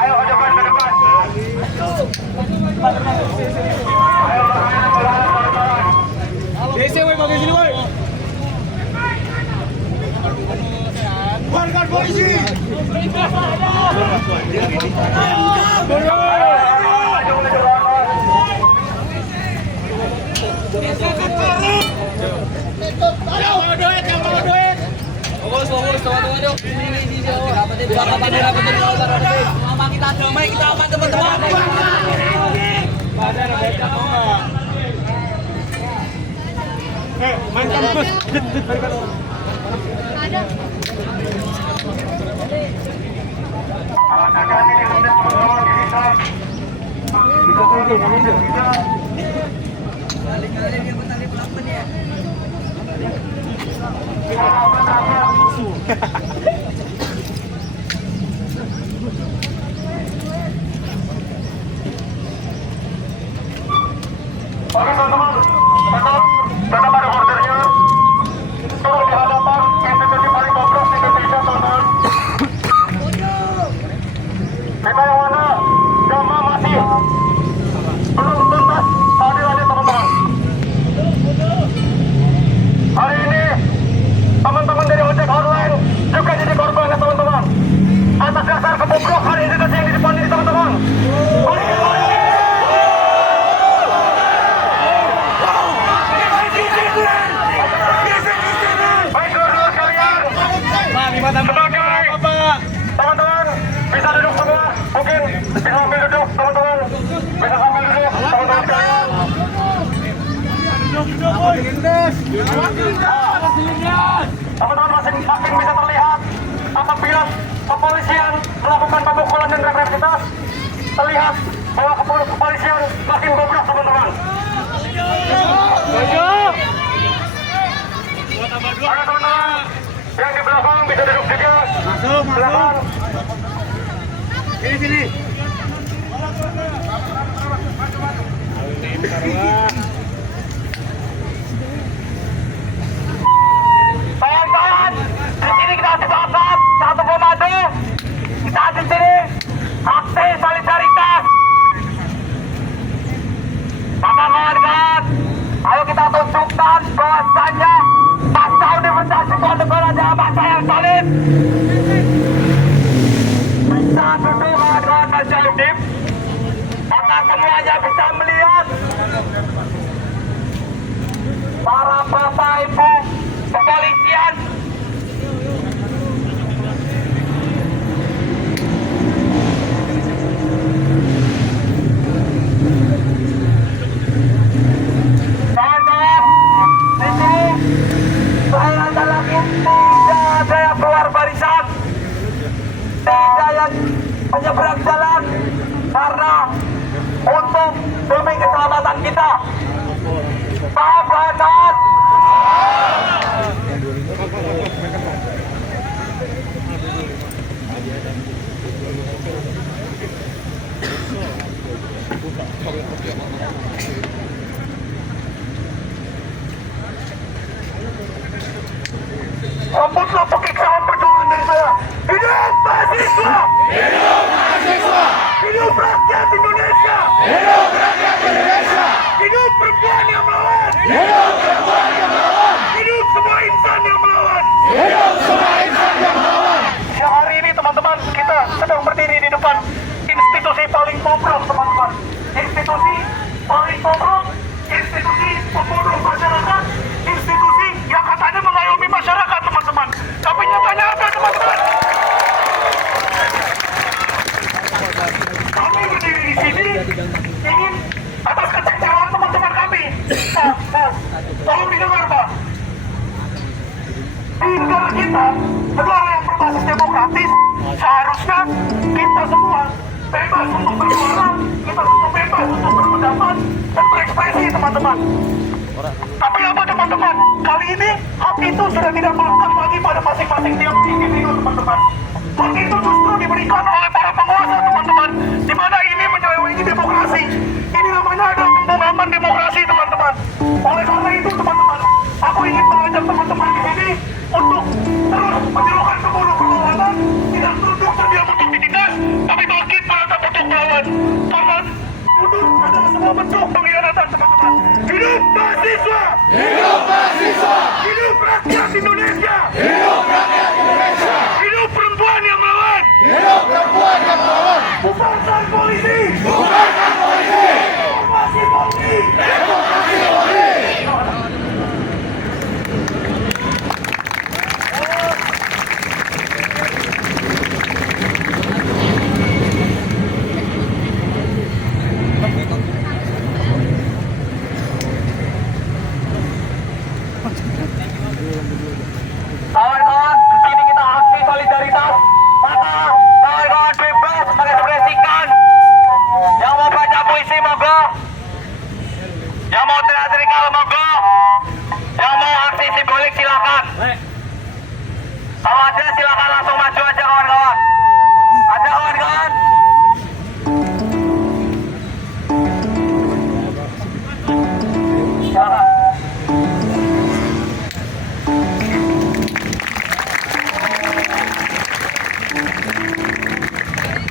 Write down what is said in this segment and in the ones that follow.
Ayo ke depan, ke depan. DC woi, bagian sini woi. Warga polisi. Fokus, teman-teman. Kita damai, kita aman teman-teman. Mainkan bus. Ada. Oke teman-teman, tetap ada ordernya. Turun di hadapan institusi paling goblok di Indonesia teman-teman. Kita yang mana Gama masih belum tuntas keadilannya teman-teman. Hari ini teman-teman dari ojek online juga jadi korban ya teman-teman. Atas dasar kebobrokan institusi yang di depan ini teman-teman. Teman-teman bisa duduk semua, mungkin bisa ambil duduk teman-teman, bisa ambil duduk teman-teman sekalian. Teman-teman masing-masing bisa terlihat apabila kepolisian melakukan pemukulan dan represitas, terlihat bahwa kepolisian makin goblok teman-teman. Ayo teman-teman, yang di belakang bisa duduk juga. Silakan. Sini. Kawan-kawan, di sini kita harus sepakat satu komando. Kita di sini aksi solidaritas. Kawan-kawan, ayo kita tunjukkan bahwasannya pasca Universitas Sebuah Negara adalah masa yang solid. Bisa duduk kawan-kawan Mas Udip. Maka semuanya bisa melihat para bapak ibu kepolisian kawan-kawan di sini saya adalah tidak ada yang keluar barisan, tidak yang menyeberang jalan karena untuk demi keselamatan kita. Paham kawan-kawan? Rambutlah pekiksaan perjuangan dari saya. Hidup mahasiswa! Hidup mahasiswa! Hidup rakyat Indonesia! Hidup rakyat Indonesia! Hidup perempuan yang melawan! Hidup perempuan yang melawan! Hidup semua insan yang melawan! Hidup semua insan yang melawan! Siang hari ini teman-teman, kita sedang berdiri di depan institusi paling bobrok teman-teman. Institusi paling bobrok, institusi pembunuh masyarakat, institusi yang katanya mengayomi masyarakat teman-teman. Tapi nyatanya apa teman-teman? Kami berdiri di sini ingin atas kecewaan teman-teman kami. Tolong didengar Pak. Di negara kita, negara yang berbasis demokratis, seharusnya kita semua bebas untuk bersuara, kita semua bebas untuk berpendapat dan berekspresi teman-teman. Tapi apa teman-teman? Kali ini hak itu sudah tidak melekat lagi pada masing-masing tiap individu teman-teman. Hak itu justru diberikan oleh para penguasa teman-teman, di mana ini menyelewengi demokrasi. Ini namanya ada pembungkaman demokrasi teman-teman. Oleh karena itu teman-teman, aku ingin mengajak teman-teman di sini untuk terus menyerukan seluruh perlawanan, tidak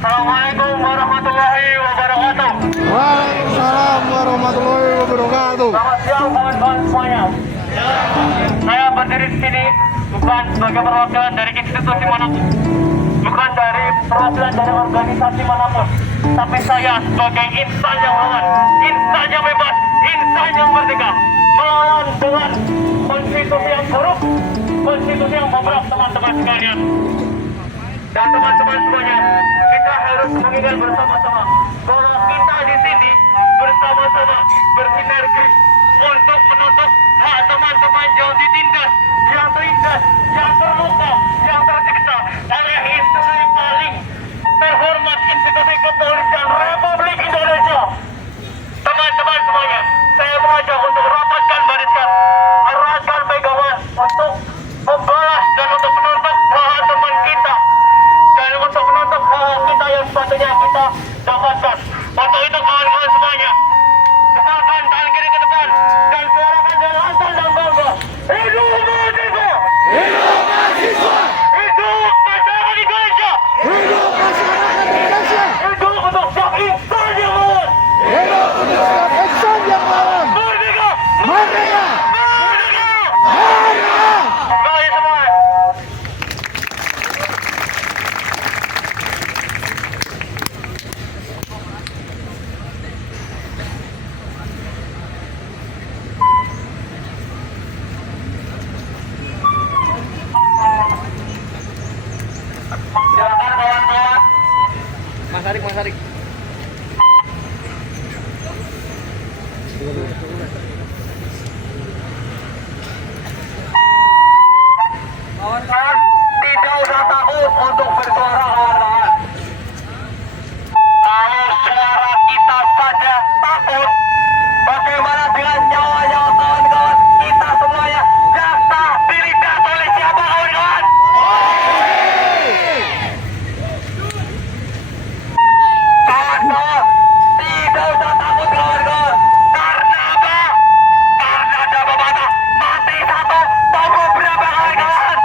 Assalamualaikum warahmatullahi wabarakatuh. Waalaikumsalam warahmatullahi wabarakatuh. Selamat siang kawan-kawan semuanya. Saya berdiri di sini bukan sebagai perwakilan dari institusi manapun, bukan dari perwakilan dari organisasi manapun, tapi saya sebagai insan yang lawan, insan yang bebas, insan yang merdeka, melawan dengan konstitusi yang buruk, konstitusi yang bobrok, teman-teman sekalian. Dan teman-teman semuanya, kita harus mengingat bersama-sama bahwa kita di sini bersama-sama bersinergi untuk menuntut hak teman-teman yang ditindas, yang terindas, yang terluka, yang tersiksa oleh institusi paling terhormat, institusi kepolisian Republik Indonesia. Teman-teman semuanya, saya mengajak untuk rapatkan barisan, eratkan pegangan untuk membalas dan untuk menuntut hak teman kita, dan untuk menuntut hak kita yang sepatutnya kita dapatkan. Untuk itu kawan-kawan semuanya, tebarkan tangan kiri ke depan dan suarakan dengan lantang dan bangga. Hidup mahasiswa! Hidup mahasiswa! Hidup masyarakat Indonesia! Hidup masyarakat Indonesia! Hidup untuk setiap insan yang lawan! Hidup untuk setiap insan yang lawan! Merdeka! Merdeka! Merdeka! Merdeka! Mari semua! Silakan kawan-kawan. Mas Arik. Kawan-kawan, tidak usah takut untuk bersuara kawan-kawan. Kalau suara kita saja takut, bagaimana dengan nyawa-nyawa kawan-kawan kita semuanya yang tak dilindas oleh siapa kawan-kawan? Kawan-kawan, tidak usah takut kawan-kawan. Karena apa? Karena ada pepatah, mati satu, tumbuh berapa kawan-kawan?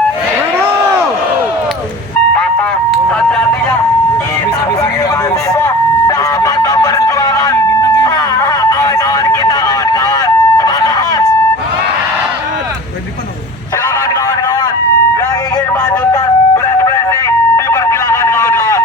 Maka sejatinya kita sebagai mahasiswa dapat memperjuangkan hak kawan-kawan kita kawan-kawan. Semangat! Silakan kawan-kawan yang ingin melanjutkan berekspresi, dipersilakan kawan-kawan.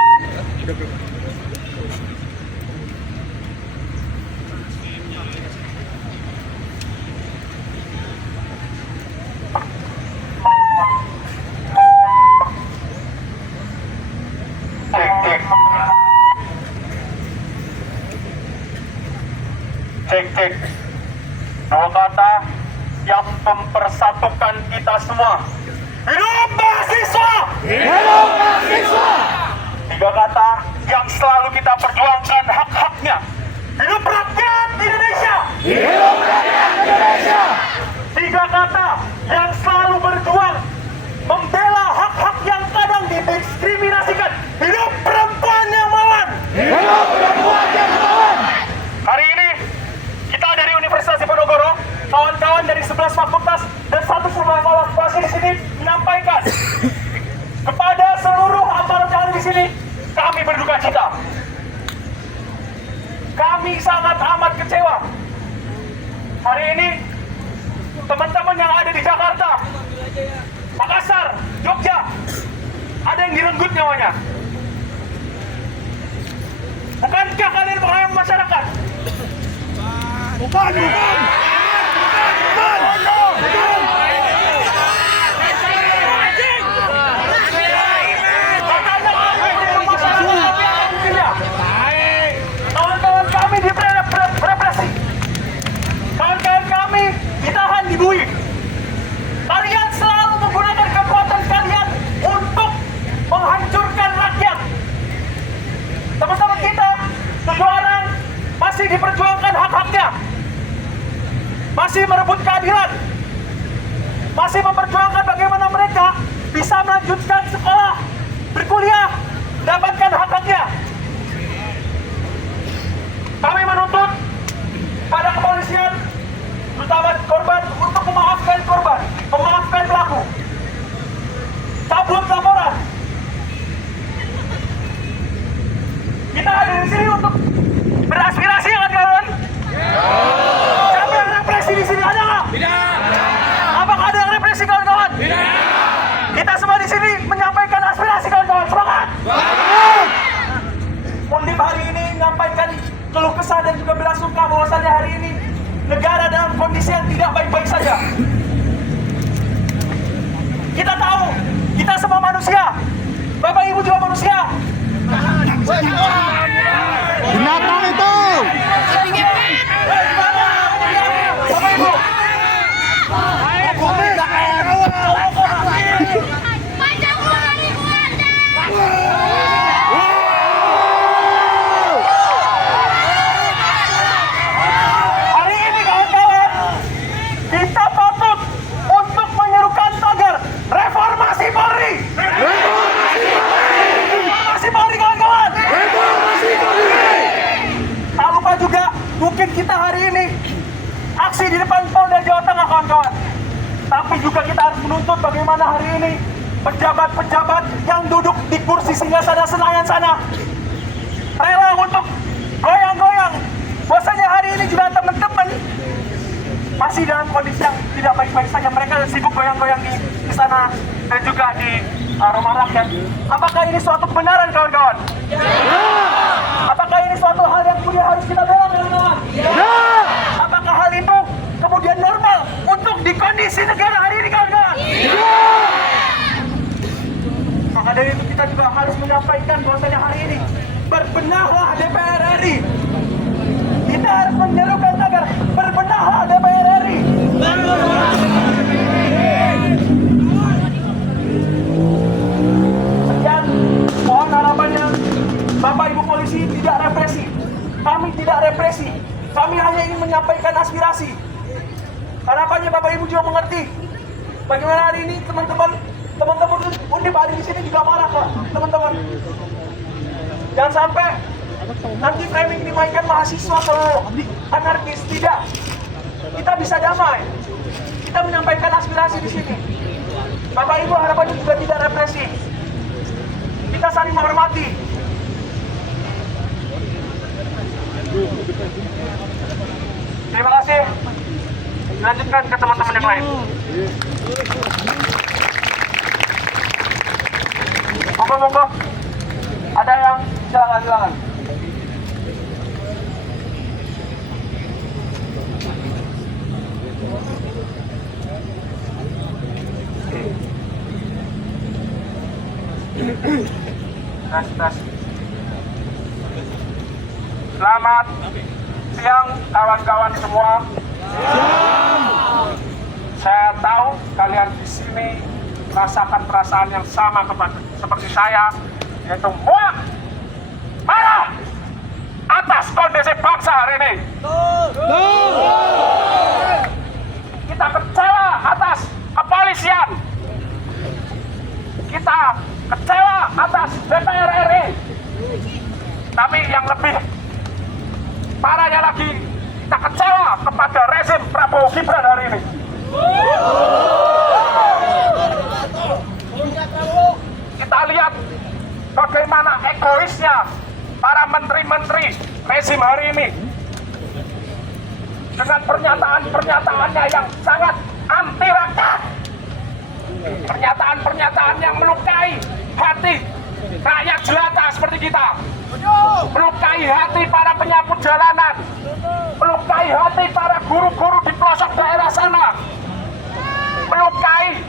Cek. Dua kata yang mempersatukan kita semua. Hidup mahasiswa! Hidup mahasiswa! Tiga kata yang selalu kita perjuangkan hak-haknya. Hidup rakyat Indonesia! Hidup rakyat Indonesia! Tiga kata yang selalu berjuang membela hak-hak yang kadang didiskriminasikan. Hidup perempuan yang melawan! Hidup perempuan yang melawan! Hari ini kita dari Universitas Diponegoro, kawan-kawan dari 11 fakultas dan satu fakultas masih di sini menyampaikan kepada seluruh aparat yang ada di sini, kami berduka cita. Kami sangat amat kecewa. Hari ini teman-teman yang ada di Jakarta, Makassar, Jogja, ada yang direnggut nyawanya. Bukankah kalian pengayomi masyarakat? Bukan! Kawan-kawan kami direpresi. Kawan-kawan kami ditahan, dibui. Kalian selalu menggunakan kekuatan kalian untuk menghancurkan rakyat. Teman-teman kita, 7 orang masih diperjuangkan hak-haknya, masih merebut keadilan, masih memperjuangkan bagaimana mereka bisa melanjutkan sekolah, berkuliah, mendapatkan hak-haknya. Kami menuntut pada kepolisian, terutama korban, untuk memaafkan korban, memaafkan pelaku, cabut laporan. di sini untuk beraspirasi ya kawan-kawan? Siapa yang represi di sini, ada nggak? Tidak. Apakah ada yang represi kawan-kawan? Tidak. Kita semua di sini menyampaikan aspirasi kawan-kawan. Semangat! Undip hari ini menyampaikan keluh kesah dan juga belasungkawa bahwasannya hari ini negara dalam kondisi yang tidak baik-baik saja. Kita tahu, kita semua manusia. Bapak Ibu juga manusia. Binatang itu. Bapak Ibu. Hari ini kawan-kawan, kita patut untuk menyerukan tagar reformasi Polri. Reformasi Polri kawan-kawan. Tak lupa juga, mungkin kita hari ini aksi di depan Polda Jawa Tengah kawan-kawan. Tapi juga kita harus menuntut bagaimana hari ini pejabat-pejabat yang duduk di kursi Singgasana Senayan sana rela untuk goyang-goyang. Bahwasanya hari ini juga teman-teman masih dalam kondisi yang tidak baik-baik saja. Mereka sibuk goyang-goyang di sana dan juga di rumah rakyat. Apakah ini suatu kebenaran kawan-kawan? Apakah ini suatu hal yang kemudian harus kita bela kawan-kawan? Apakah hal itu kemudian normal untuk di kondisi negara hari ini kawan-kawan? Maka dari itu kita juga harus menyampaikan bahwasanya hari ini berbenahlah DPR RI. Kita harus menyerukan tagar berbenahlah DPR RI. Sekian, mohon harapannya Bapak Ibu polisi tidak represi. Kami tidak represi. Kami hanya ingin menyampaikan aspirasi. Harapannya Bapak Ibu juga mengerti bagaimana hari ini teman-teman Undip hari di sini juga marah kok, teman-teman. Jangan sampai nanti framing dimainkan mahasiswa atau anarkis. Tidak. Kita bisa damai. Kita menyampaikan aspirasi di sini. Bapak Ibu harapannya juga tidak represi. Kita saling menghormati. Terima kasih. Lanjutkan ke teman-teman yang lain. Monggo. Ada yang silakan. Tes. Selamat siang kawan-kawan semua. Saya tahu kalian di sini merasakan perasaan yang sama seperti saya, yaitu muak, marah atas kondisi bangsa hari ini. Kita kecewa atas kepolisian. Kita kecewa atas DPR RI. Tapi yang lebih parahnya lagi, kita kecewa kepada rezim Prabowo Gibran hari ini. Kita lihat bagaimana egoisnya para menteri-menteri rezim hari ini dengan pernyataan-pernyataannya yang sangat anti rakyat, pernyataan-pernyataan yang melukai hati rakyat jelata seperti kita, melukai hati para penyapu jalanan, melukai hati para guru-guru di pelosok daerah sana, melukai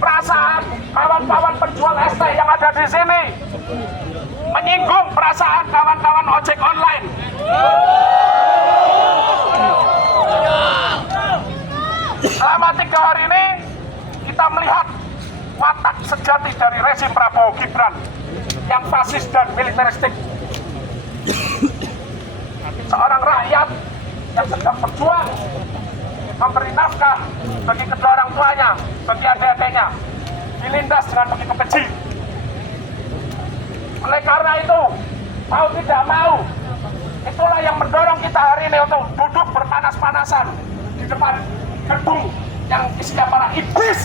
perasaan kawan-kawan penjual ST yang ada di sini, menyinggung perasaan kawan-kawan ojek online. Selama 3 hari ini kita melihat watak sejati dari rezim Prabowo Gibran yang fasis dan militeristik. Seorang rakyat yang sedang berjuang memberi nafkah bagi kedua orang tuanya, bagi adik-adiknya, dilindas dengan begitu keji. Oleh karena itu, mau tidak mau, itulah yang mendorong kita hari ini untuk duduk berpanas-panasan di depan gedung yang isinya para iblis.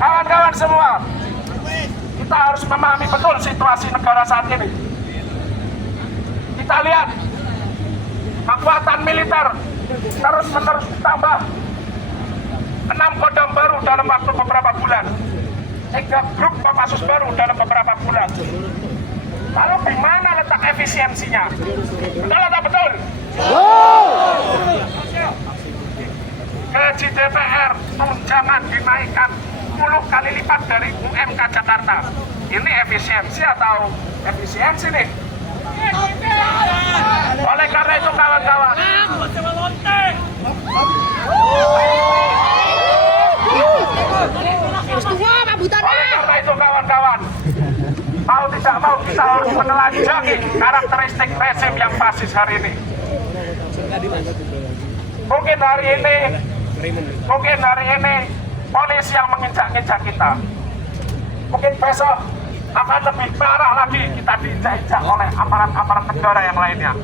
Kawan-kawan semua, kita harus memahami betul situasi negara saat ini. Kita lihat kekuatan militer terus-menerus ditambah. 6 kodam baru dalam waktu beberapa bulan, 3 grup Kopassus baru dalam beberapa bulan. Lalu di mana letak efisiensinya? Betul atau betul? Gaji DPR tunjangan dinaikkan 10 kali lipat dari UMK Jakarta. Ini efisiensi atau efisiensi nih? Oleh karena itu kawan-kawan, mau tidak mau kita harus menelanjangi karakteristik rezim yang fasis hari ini. Mungkin hari ini polisi yang menginjak-injak kita. Mungkin besok akan lebih parah lagi kita diinjak-injak oleh aparat-aparat negara yang lainnya.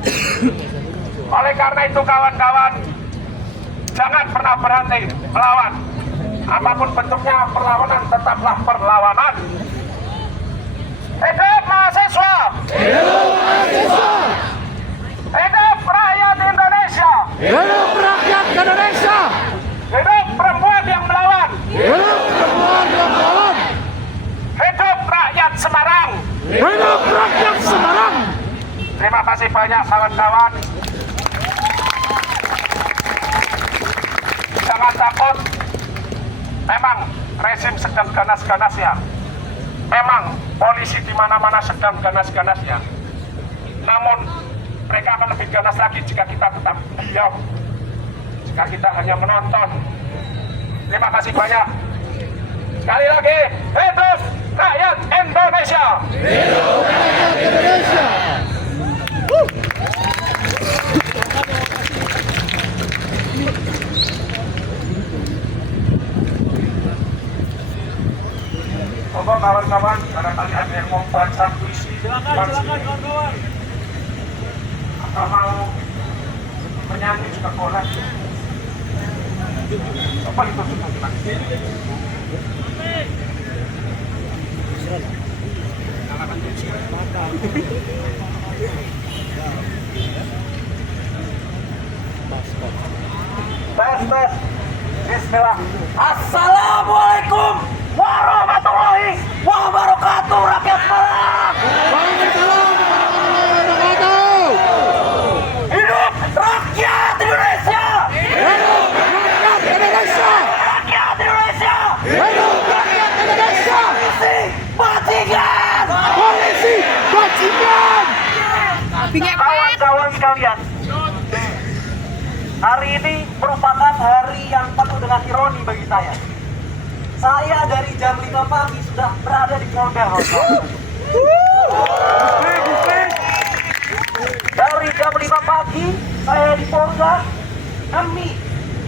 Oleh karena itu kawan-kawan, jangan pernah berhenti melawan. Apapun bentuknya perlawanan, tetaplah perlawanan. Hidup mahasiswa! Hidup mahasiswa! Hidup rakyat Indonesia! Hidup rakyat Indonesia! Hidup perempuan yang melawan! Hidup perempuan yang melawan! Hidup rakyat Semarang! Hidup rakyat Semarang! Terima kasih banyak kawan-kawan. Jangan takut. Memang rezim sedang ganas-ganasnya. Memang polisi di mana-mana sedang ganas-ganasnya. Namun mereka akan lebih ganas lagi jika kita tetap diam. Jika kita hanya menonton. Terima kasih banyak. Sekali lagi, hidup rakyat Indonesia! Hidup rakyat Indonesia! Coba kawan-kawan, barangkali ada yang mau baca puisi. Silakan kawan-kawan. Atau mau menyanyi juga boleh. Coba itu sudah tes. Bismillah. Assalamualaikum warahmatullahi wabarakatuh, rakyat Malang. Waalaikumsalam warahmatullahi wabarakatuh. Hidup rakyat Indonesia. Hidup rakyat Indonesia. Rakyat Indonesia. Hidup rakyat Indonesia. Polisi bajingan. Polisi bajingan. Kawan-kawan sekalian, hari ini merupakan hari yang penuh dengan ironi bagi saya. Saya dari jam 5 pagi sudah berada di Polda. Dari jam 5 pagi saya di Polda demi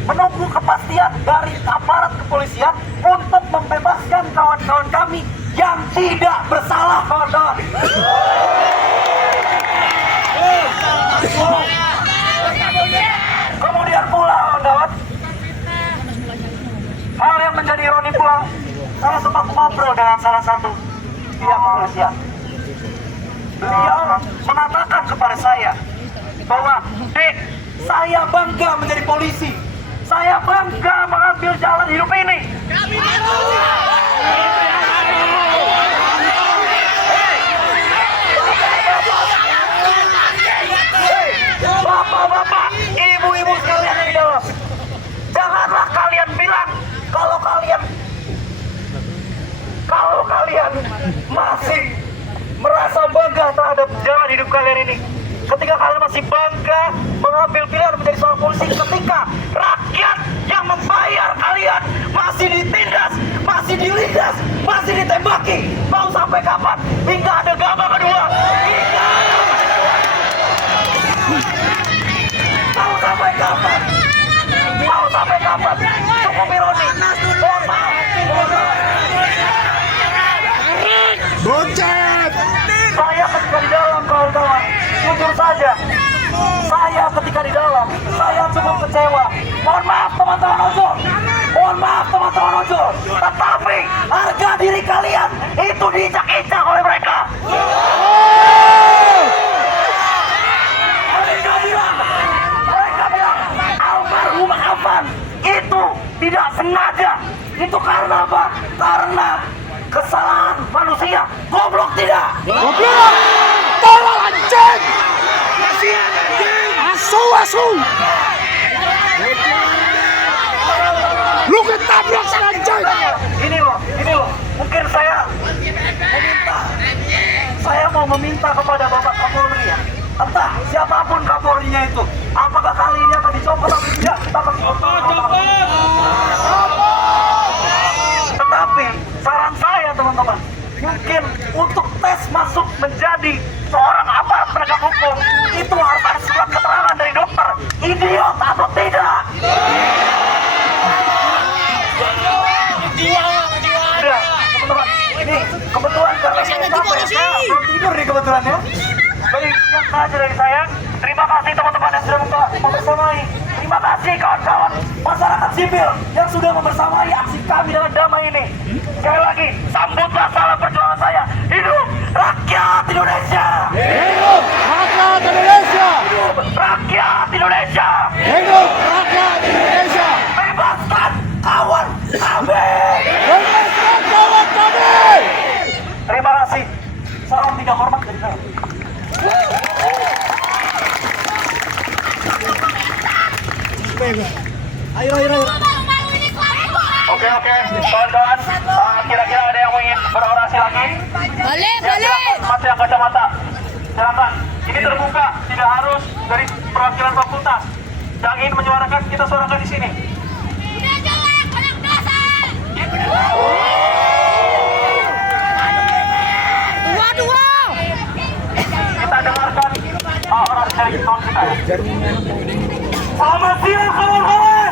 menunggu kepastian dari aparat kepolisian untuk membebaskan kawan-kawan kami yang tidak bersalah, kawan-kawan. Kemudian pula, kawan-kawan, hal yang menjadi ironi pula, saya sempat ngobrol dengan salah satu pihak kepolisian. Beliau mengatakan kepada saya bahwa, "Dek, saya bangga menjadi polisi. Saya bangga mengambil jalan hidup ini." Bapak-bapak, ibu-ibu sekalian di dalam, janganlah kalian bilang kalau kalian masih merasa bangga terhadap jalan hidup kalian ini. Ketika kalian masih bangga mengambil pilihan menjadi seorang polisi, ketika rakyat yang membayar kalian masih ditindas, masih dilindas, masih ditembaki, mau sampai kapan? Hingga ada gambar kedua. Mau sampai kapan? Mau sampai kapan? Cukup ironi. Buncet. Saya ketika di dalam, kawan-kawan, jujur saja, saya ketika di dalam, saya cukup kecewa. Mohon maaf teman-teman ojol. Mohon maaf teman-teman ojol, tetapi harga diri kalian itu diinjak-injak oleh mereka. Mereka bilang almarhum Afan itu tidak sengaja. Itu karena apa? Karena kesalahan manusia. Goblok tidak? Goblok! Tolol anjing! Asu! Lu ketabrak si anjing! Ini loh. Mungkin saya mau meminta kepada Bapak Kapolri ya. Entah siapapun Kapolrinya itu, apakah kali ini akan dicopot atau tidak, kita akan copot. Tetapi saran saya teman-teman, mungkin untuk tes masuk menjadi seorang aparat penegak hukum itu harus ada surat keterangan dari dokter. Idiot atau tidak? Udah, teman-teman, ini kebetulan karena saya capek, saya belum tidur nih kebetulan ya. Baik, yang saja dari saya. Terima kasih teman-teman yang sudah membersamai. Terima kasih kawan-kawan masyarakat sipil yang sudah membersamai aksi kami dengan damai ini. Sekali lagi, sambutlah salam perjuangan saya. Hidup rakyat Indonesia! Hidup rakyat Indonesia! Hidup rakyat Indonesia! Hidup rakyat Indonesia! Bebaskan kawan kami! Bebaskan kawan kami! Terima kasih. Salam tidak hormat dari saya. Ayo. Oke, kawan-kawan, kira-kira ada yang ingin berorasi lagi? Balik. Mas yang kacamata, silakan. Ini terbuka, tidak harus dari perwakilan fakultas. Yang ingin menyuarakan, kita suarakan di sini. Udah jelek, anak dasar. Dua. Kita dengarkan orang dari kawan kita ya. Selamat siang kawan-kawan.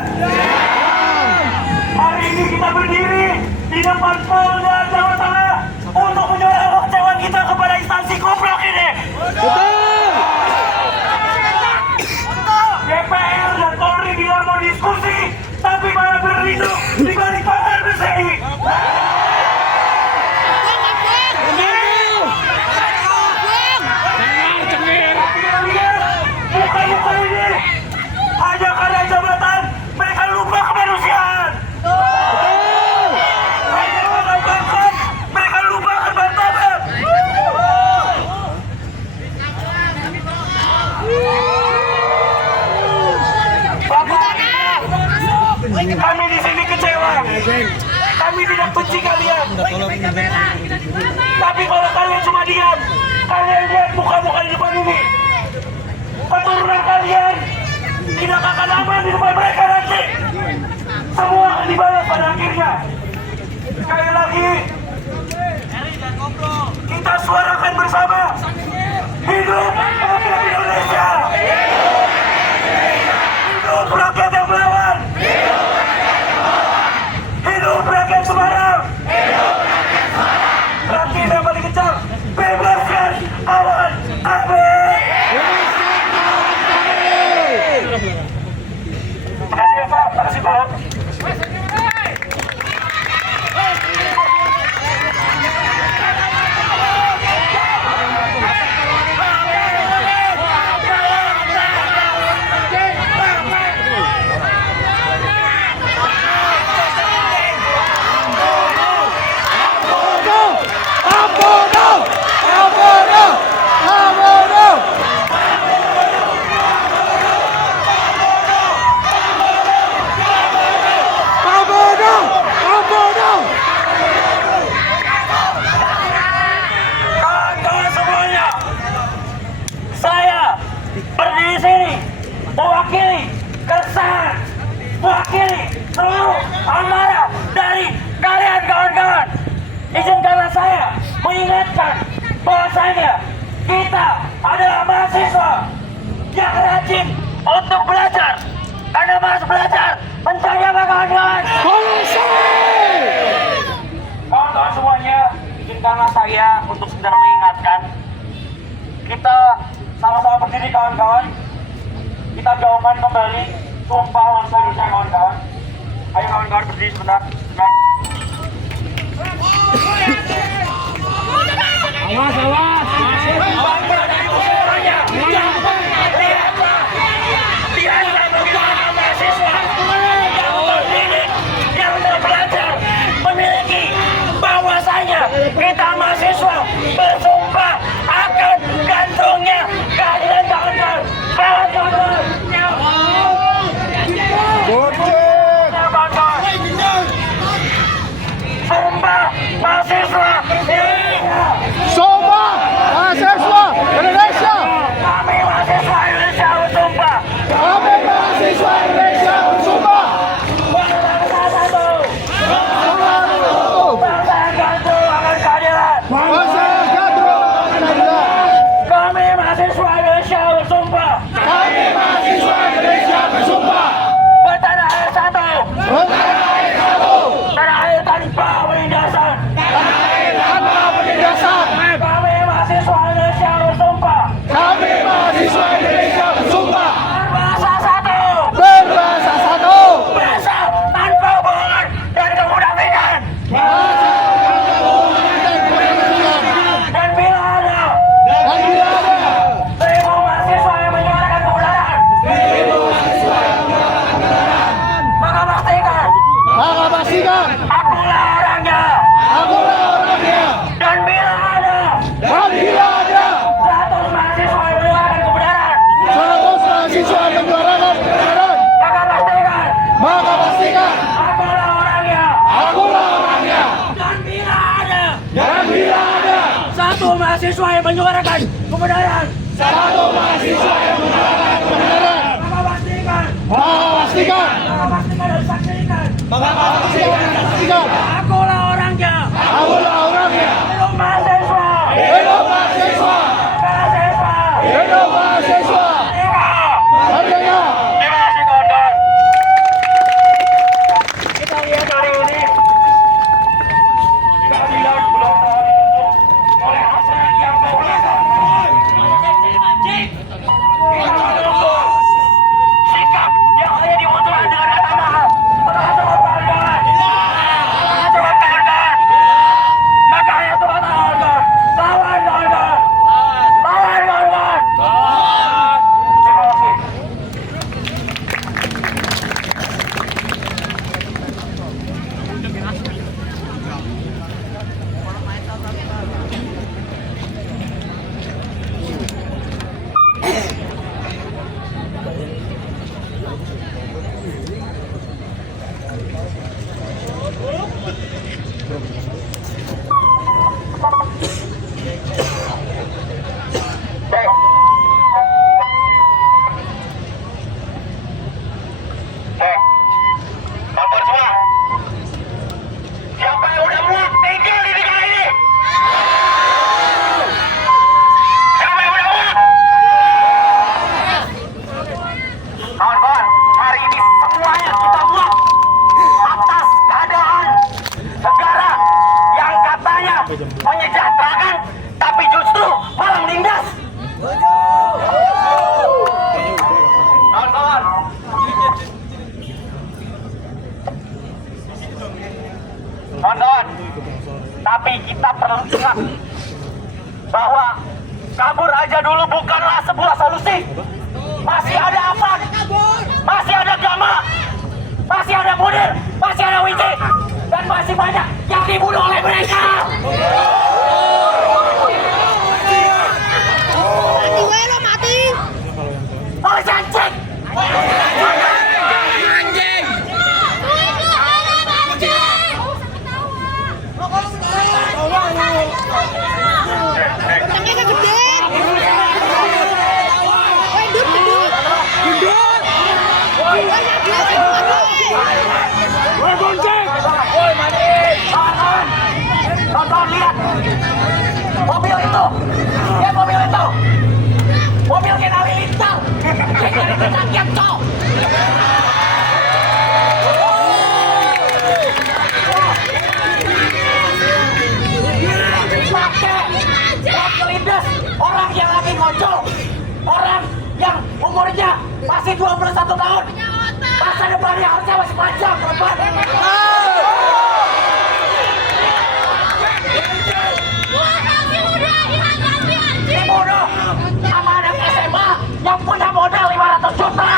Hari ini kita berdiri di depan Polda Jawa Tengah untuk menyuarakan kekecewaan kita kepada instansi goblok ini. DPR dan Polri bilang mau diskusi, tapi malah berlindung di balik pagar besi. Muka-muka ini hanya karena jabatan, mereka lupa kemanusiaan. Hanya karena pangkat, mereka lupa kemartabat. Bapak, kami di sini kecewa. Kami tidak benci kalian. Tapi kalau kalian cuma diam, kalian lihat muka-muka di depan ini. Keturunan kalian tidak akan aman di depan mereka nanti. Semua akan dibalas pada akhirnya. Sekali lagi, kita suarakan bersama. Hidup rakyat Indonesia. Hidup rakyat yang melawan. Hidup rakyat Semarang. Rakyat yang paling kencang. Bebaskan kawan kami. Terima kasih Pak, terima kasih Pak. Kawan-kawan semuanya, saya berdiri di sini mewakili keresahan, mewakili seluruh amarah dari kalian kawan-kawan. Izinkanlah saya mengingatkan bahwasanya kita adalah mahasiswa yang rajin untuk belajar. Anda harus belajar mencari apa kawan-kawan? Kawan-kawan semuanya, izinkanlah saya untuk sekedar mengingatkan. Kita sama-sama berdiri kawan-kawan. Kita gaungkan kembali sumpah bangsa Indonesia kawan-kawan. Ayo kawan-kawan berdiri sebentar. Awas, awas. Bangga dari musuhnya. Lihatlah bagaimana mahasiswa yang terdidik, yang terpelajar memiliki bahwasanya kita mahasiswa bersumpah akan gantungnya keadilan kawan-kawan. Kawan-kawan. Sumpah mahasiswa Sumpah mahasiswa Indonesia. kami mahasiswa Indonesia bersumpah Kami mahasiswa Indonesia bersumpah. bangsa satu, bangsa gantung akan keadilan. Bangsa gandrung akan keadilan. Kami mahasiswa Indonesia bersumpah Kami mahasiswa Indonesia bersumpah. bertanah air satu, Bertanah air satu. tanah air tanpa penindasan. Tanah air tanpa penindasan. Kami mahasiswa Indonesia bersumpah Kami mahasiswa Indonesia bersumpah. berbahasa satu, Berbahasa satu. bahasa tanpa bohongan dan kemunafikan. Dan bila ada Dan bila ada 1000 mahasiswa yang menyuarakan kebenaran, maka pastikan akulah orangnya. akulah orangnya. Dan bila ada Dan bila ada 100 mahasiswa yang menyuarakan kebenaran, 100 mahasiswa menyuarakan kebenaran, maka pastikan akulah orangnya. dan bila ada satu mahasiswa yang menyuarakan kebenaran, Satu mahasiswa yang menyuarakan kebenaran, maka pastikan dan saksikan akulah orangnya. akulah orangnya. Hidup mahasiswa, Hidup mahasiswa. Hidup mahasiswa. Merdeka. Terima kasih kawan-kawan. Kita lihat hari ini keadilan belum terwujud oleh hasrat yang berbeda. Kita menunggu sikap yang hanya dibutuhkan dengan kata maaf. Coba kawan-kawan. Coba kawan-kawan. Makanya coba kawan-kawan. Lawan kawan-kawan. Lawan kawan-kawan. Terima kasih. Baik. Baik. Kawan semua. Siapa yang udah muak tinggal di negara ini? Siapa yang udah muak? Kawan-kawan, hari ini semuanya kita muak atas keadaan negara yang katanya menyejahterakan, tapi justru malah menindas. Kawan-kawan, kawan-kawan, tapi kita perlu ingat bahwa kabur aja dulu bukanlah sebuah solusi. Masih ada Afan, masih ada Gama, masih ada Munir, masih ada Wiji, dan masih banyak yang dibunuh oleh mereka. Mati gue lo mati. Oh jancik! Anjing. Tangannya gede. Woi, gendut. Banyak Woi bonceng! Woi mati! Kawan-kawan lihat! Mobil itu! Lihat mobil itu! Mobil Ken Halilintar! Ken Halilintar Kepco! Pakai buat melindas orang yang lagi ngojol, orang yang umurnya masih 21 tahun, masih Masa depannya harusnya masih panjang, teman-teman. Bodoh sama anak SMA yang punya modal 500 juta.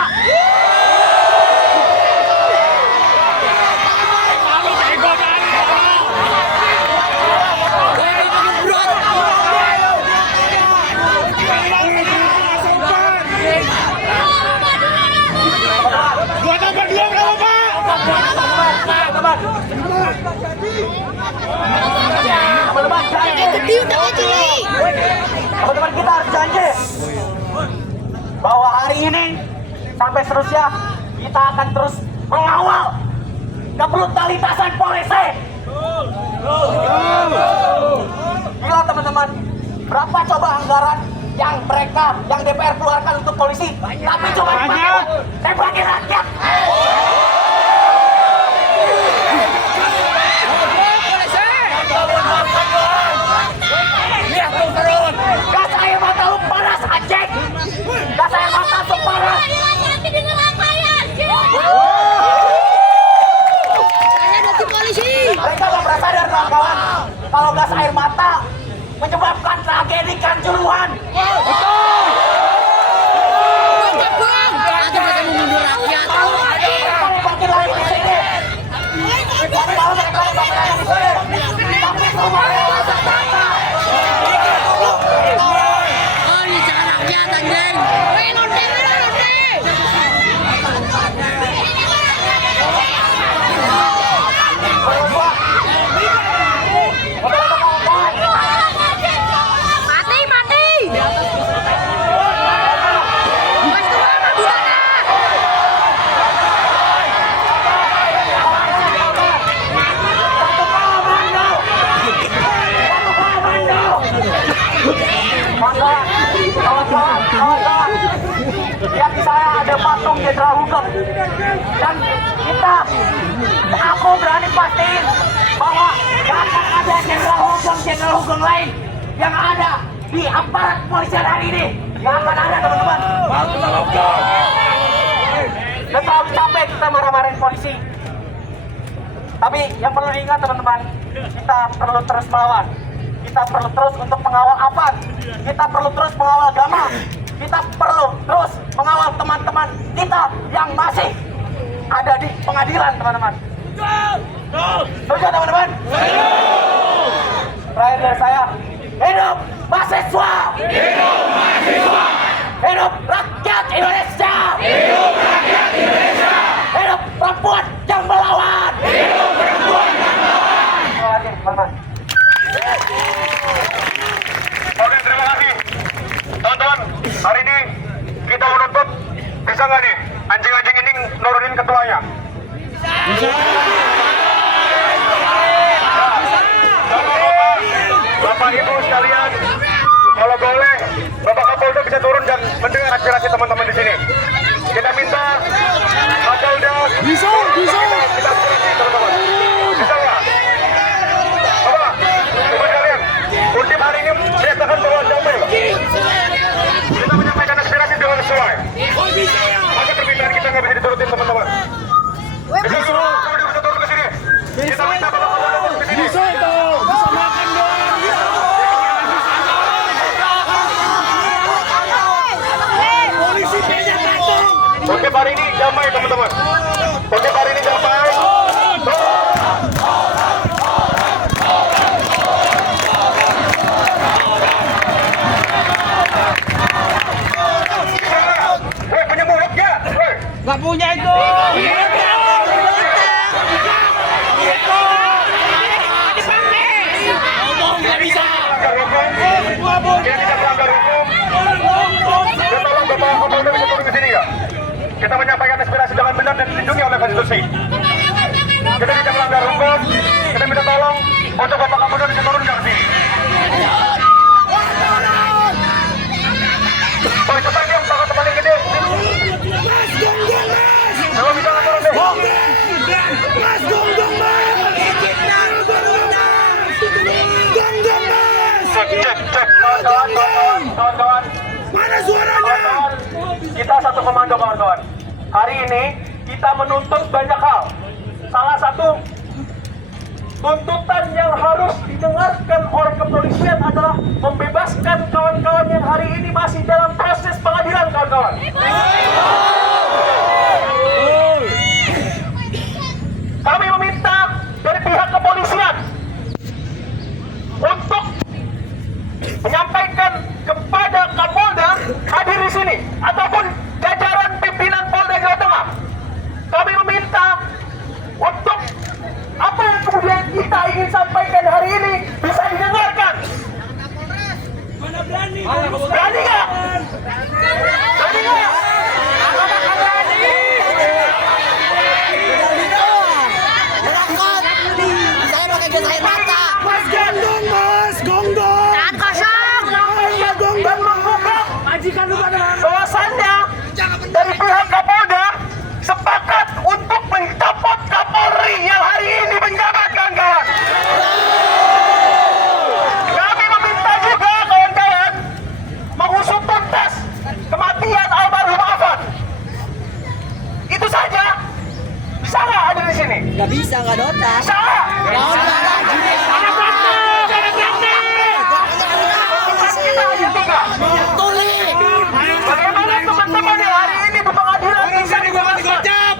Dua tambah dua berapa, Pak? Teman-teman, Tangannya gede, tangannya cilik. teman-teman kita harus janji bahwa hari ini sampai seterusnya kita akan terus mengawal kebrutalitaskan polisi. Gila teman-teman, berapa coba anggaran yang DPR keluarkan untuk polisi, tapi cuma dipakai tembakin rakyat. Gas air mata lu panas anjing. Gas air mata lu panas. Saya nanti polisi. Mereka gak pernah sadar kawan-kawan kalau gas air mata menyebabkan tragedi kanjuruhan. Bang, nanti mereka mau mundur rakyat. Makin lagi di sini. Tapi kalau mereka di sini, tapi semuanya Oh, ini cara rakyat anjing. Londe. Mati. Mas tua mah gimana? kawan-kawan, yang di sana ada patung Jenderal Hugeng, dan aku berani pastiin bahwa gak akan ada Jenderal Hugeng lain yang ada di aparat kepolisian hari ini. Gak akan ada, teman-teman. Dan terlalu capek kita marah-marahin polisi. Tapi yang perlu diingat, teman-teman, kita perlu terus melawan. Kita perlu terus untuk mengawal APAN. Kita perlu terus mengawal Gama. Kita perlu terus mengawal teman-teman kita yang masih ada di pengadilan, teman-teman. Setuju, teman-teman? Terakhir dari saya, hidup mahasiswa! Hidup mahasiswa! Hidup rakyat Indonesia! Hidup rakyat Indonesia! Hidup perempuan yang melawan! Hidup perempuan yang melawan! Terima kasih, teman-teman. Oke, terima kasih. Teman-teman, hari ini kita menuntut, bisa nggak nih anjing-anjing ini nurunin ketuanya? Bapak Ibu sekalian, kalau boleh Bapak Kapolda bisa turun dan mendengar aspirasi teman-teman di sini. Kita minta Kapolda bisa kita aspirasi teman-teman. Bisa nggak? Bapak, Ibu sekalian, Undip hari ini menyatakan bahwa damai, Pak. Kita menyampaikan aspirasi dengan sesuai. Maka permintaan kita nggak bisa diturutin, teman-teman. Bisa turun ke sini. Kita minta Bapak Kapolda turun ke sini. Oke, hari ini damai, teman-teman. Oke, hari ini damai. Woi, punya mulut ya? Woi. Nggak punya itu. Ngomong nggak bisa. Melanggar hukum. Dia tidak melanggar hukum. Dan tolong Bapak Kapolda bisa turun ke sini ya. Kita menyampaikan aspirasi dengan benar dan dilindungi oleh konstitusi. Kita tidak melanggar hukum. Kita minta tolong untuk Bapak Kapolda bisa turun ke sini. Woi, cepat dia, Bapak paling gede. Kalau bisa nggak turun deh. Cek, kawan-kawan. Mana suaranya? Kawan-kawan, kita satu komando, kawan-kawan. Hari ini kita menuntut banyak hal. Salah satu tuntutan yang harus didengarkan oleh kepolisian adalah membebaskan kawan-kawan yang hari ini masih dalam proses pengadilan, kawan-kawan. Kami meminta dari pihak kepolisian untuk menyampaikan kepada Kapolda hadir di sini ataupun jajaran pimpinan Polda Jawa Tengah. Kami meminta untuk apa yang kemudian kita ingin sampaikan hari ini bisa didengarkan. Berani nggak? Berani nggak? Saya pakai gas air mata. Mas Gonggong, Mas Gonggong. Tahan kosong. Dan membuka bahwasannya dari pihak Kapolda sepakat untuk mencopot Kapolri yang hari ini menjabat, kawan-kawan. Kami meminta juga kawan-kawan mengusut tuntas kematian almarhum Afan. Itu saja. Bisa nggak ada di sini? Gak bisa, gak dota. Bisa nggak? Kita hanya tiga. Bagaimana teman-teman yang hari ini di pengadilan bisa dibebaskan?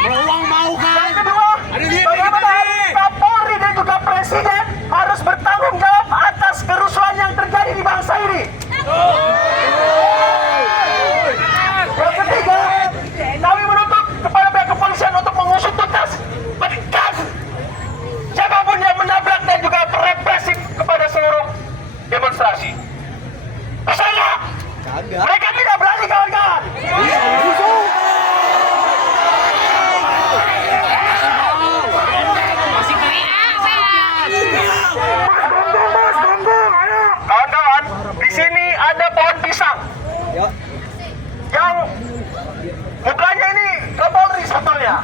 Uang mau kan? Yang kedua, bagaimana Kapolri dan juga Presiden harus bertanggung jawab atas kerusuhan yang terjadi di bangsa ini. Yang ketiga, kami menuntut kepada pihak kepolisian untuk mengusut tuntas, menekan siapapun yang menabrak dan juga represif kepada seluruh demonstrasi. Bisa nggak? Mereka tidak berani, kawan-kawan. Kawan-kawan, di sini ada pohon pisang yang bukannya ini Kapolri sebetulnya.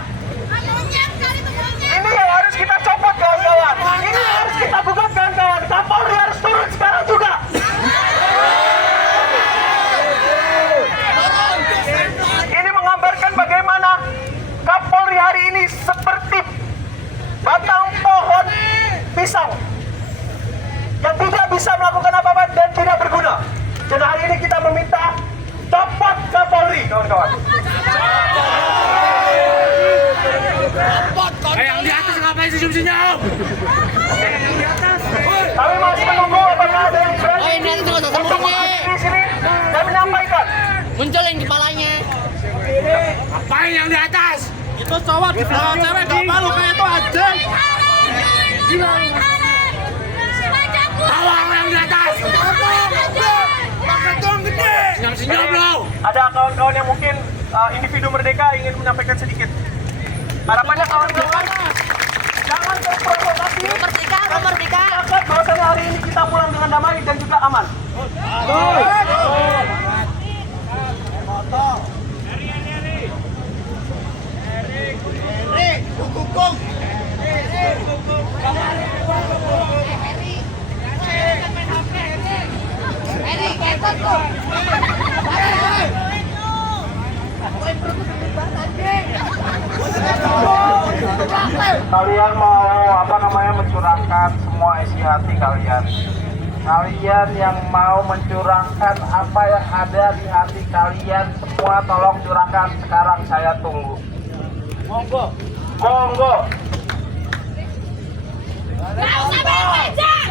Ini yang harus kita copot, kawan-kawan. Ini yang harus kita gugat, kawan-kawan. Kapolri harus turun sekarang juga. Ini menggambarkan bagaimana Kapolri hari ini seperti batang pohon pisang yang tidak bisa melakukan apa-apa dan tidak berguna. Dan hari ini kita meminta copot Kapolri, kawan-kawan. Yang di atas ngapain senyum-senyum? Kami masih menunggu apakah ada yang berani Oh, ini ada tuh, untuk di sini dan menyampaikan. Munculin kepalanya. Ngapain yang di atas? Itu cowok di belakang cewek gak malu kayak itu aja. Bawang yang di atas. Pakai gede. Senyum-senyum lo. Ada kawan-kawan yang mungkin individu merdeka ingin menyampaikan sedikit. Harapannya kawan-kawan jangan terprovokasi. Merdeka, merdeka. Sepakat bahwasannya hari ini kita pulang dengan damai dan juga aman. Kalian mau mencurahkan semua isi hati kalian. Kalian yang mau mencurahkan apa yang ada di hati kalian semua, tolong curahkan sekarang, saya tunggu. Monggo. Nggak usah bayar pajak.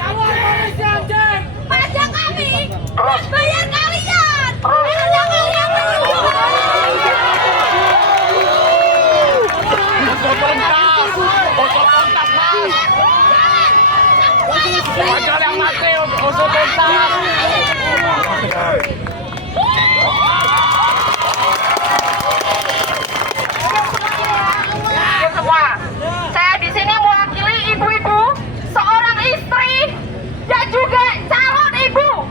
Pajak kami. Terus. Bayar kalian. Terus. Pajak kalian berjuang. Pajak yang mati, usut tuntas. Semua. Saya di sini mewakili ibu-ibu, seorang istri dan juga calon ibu.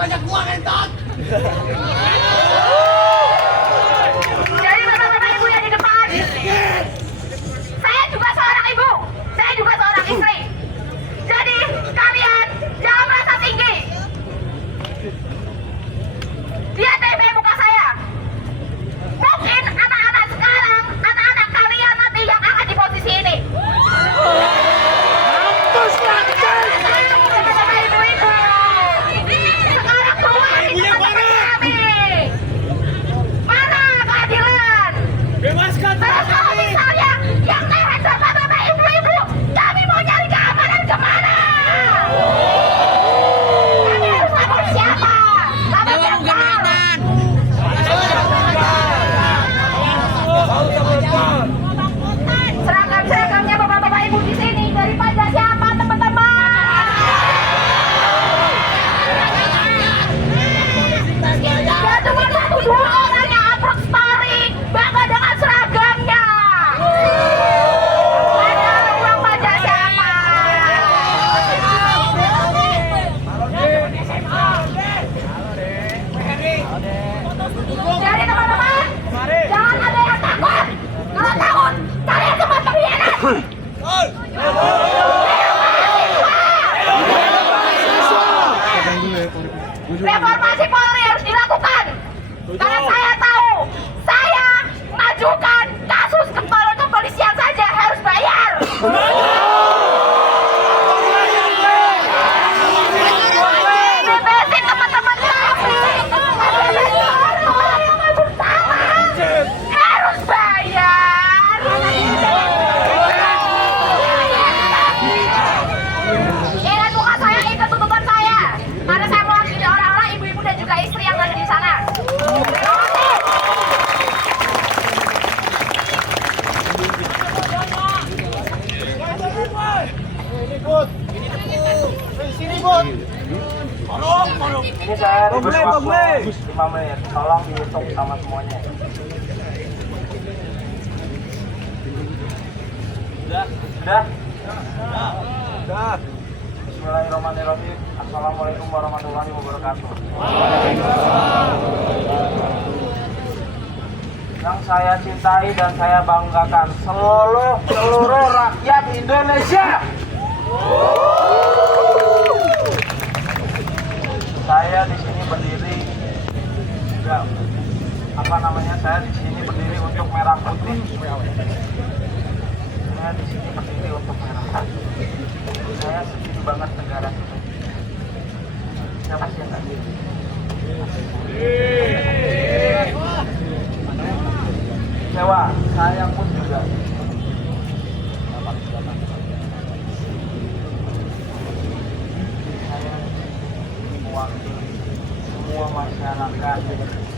banyak gua kentot. Jadi bapak-bapak ibu yang di depan, saya juga seorang ibu, saya juga seorang istri. Jadi kalian jangan merasa tinggi di atas muka saya. Mungkin anak-anak sekarang, anak-anak kalian nanti yang akan di posisi ini. Bapak-bapak ibu-ibu, sekarang keluar di teman-teman kami. Mana keadilan? Bebaskan Terus kalau misalnya yang lewat bapak-bapak ibu-ibu, kami mau nyari keamanan kemana? Kami harus lapor siapa? Lapor siapa? Seragam-seragamnya bapak-bapak ibu di sini dari pajak siapa teman-teman? Ya cuma 1-2 orang yang upload story bangga dengan seragamnya. Ada uang pajak siapa? Jadi teman-teman, jangan ada yang takut. Kalau takut, kalian semua pengkhianat. Reformasi Polri harus dilakukan. Karena saya tahu, saya majukan kasus kepala kepolisian saja harus bayar. Bebasin teman-teman kami. Orang-orang yang bersama harus bayar. Ingat muka saya, ingat tuntutan saya. Karena saya mewakili orang-orang, ibu-ibu dan juga istri yang ada di sana. Terima kasih. Ini saya diberi waktu 5 menit. Tolong dihitung sama semuanya. Sudah? Sudah. Bismillahirrahmanirrahim. Assalamualaikum warahmatullahi wabarakatuh. Yang saya cintai dan saya banggakan seluruh rakyat Indonesia. Saya di sini berdiri juga saya di sini berdiri untuk merah putih. Saya di sini berdiri untuk merah putih. Saya setuju banget negara kita. Siapa sih yang nggak setuju? Kecewa, saya pun juga. Saya mewakili semua masyarakat,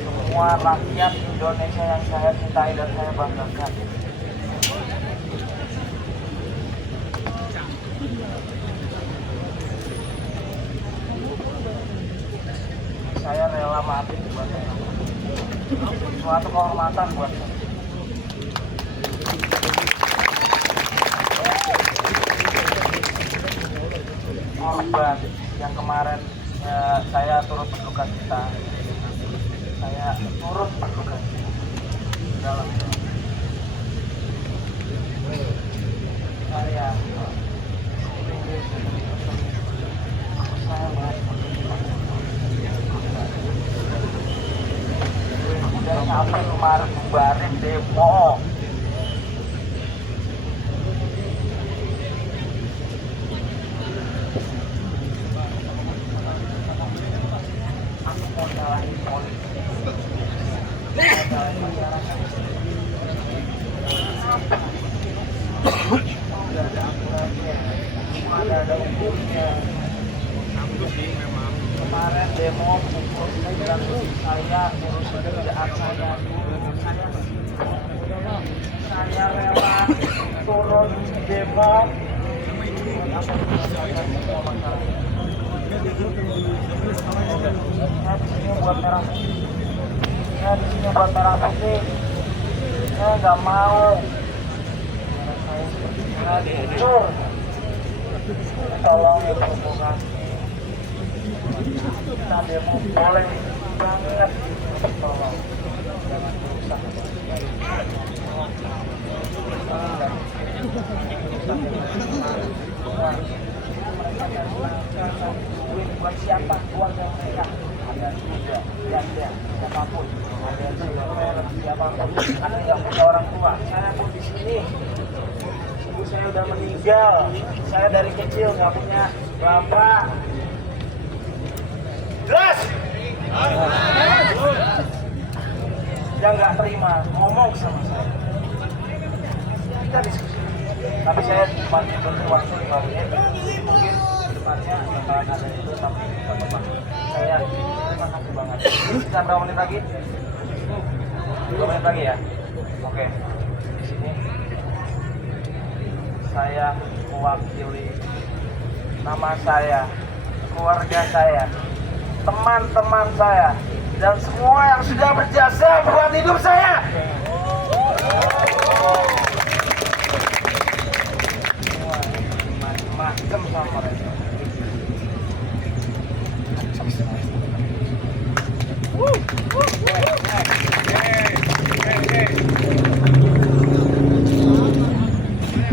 semua rakyat Indonesia yang saya cintai dan saya banggakan. Saya rela mati buat saya. Suatu kehormatan buat saya. Korban yang kemarin saya turut berduka cita. Saya turut berduka cita dalam saya dari apa kemarin bubarin demo. Aku mau nyalahin polisi, nyalahin masyarakat. Tidak ada aturannya, tidak ada hukumnya. Kemarin demo pukul 9 saya urus kerjaan saya rela turun demo. Saya di sini buat merah putih. Saya di sini buat merah putih. Saya nggak mau saya seperti hancur. Tolong dihubungkan. Kita demo boleh banget, tolong jangan merusak. Buat siapa keluarga mereka, ada juga yang siapapun, ada yang siapapun, ada yang punya orang tua. Saya pun di sini, ibu saya udah meninggal, saya dari kecil nggak punya bapak. Jelas? Dia nggak terima ngomong sama saya. Kita diskusi. Tapi saya cuma diberi waktu 5 menit. Mungkin depannya bakalan ada itu sampai teman-teman. Saya terima kasih banget. Bisa berapa menit lagi? 2 menit lagi ya. Oke. Di sini saya mewakili nama saya, keluarga saya, teman-teman saya, dan semua yang sudah berjasa buat hidup saya. Semua macam sama mereka.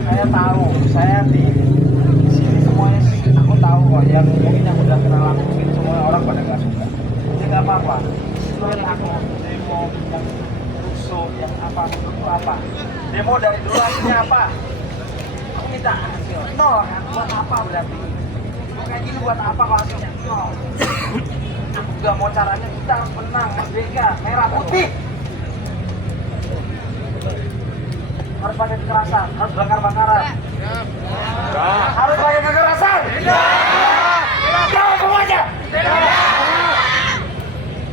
Saya tahu, saya di sini semuanya aku tahu kok yang mungkin yang udah kenal aku mungkin semua orang pada nggak suka. Jadi nggak apa-apa. Selain aku demo yang rusuh, yang apa itu apa? Demo dari dulu hasilnya apa? Aku minta hasil. Nol kan? Buat apa berarti? Kayak gini buat apa kalau hasilnya nol? Aku juga mau caranya kita harus menang, merdeka, merah putih. Harus pakai kekerasan, harus bakar-bakaran. Harus pakai kekerasan. Jawab semuanya.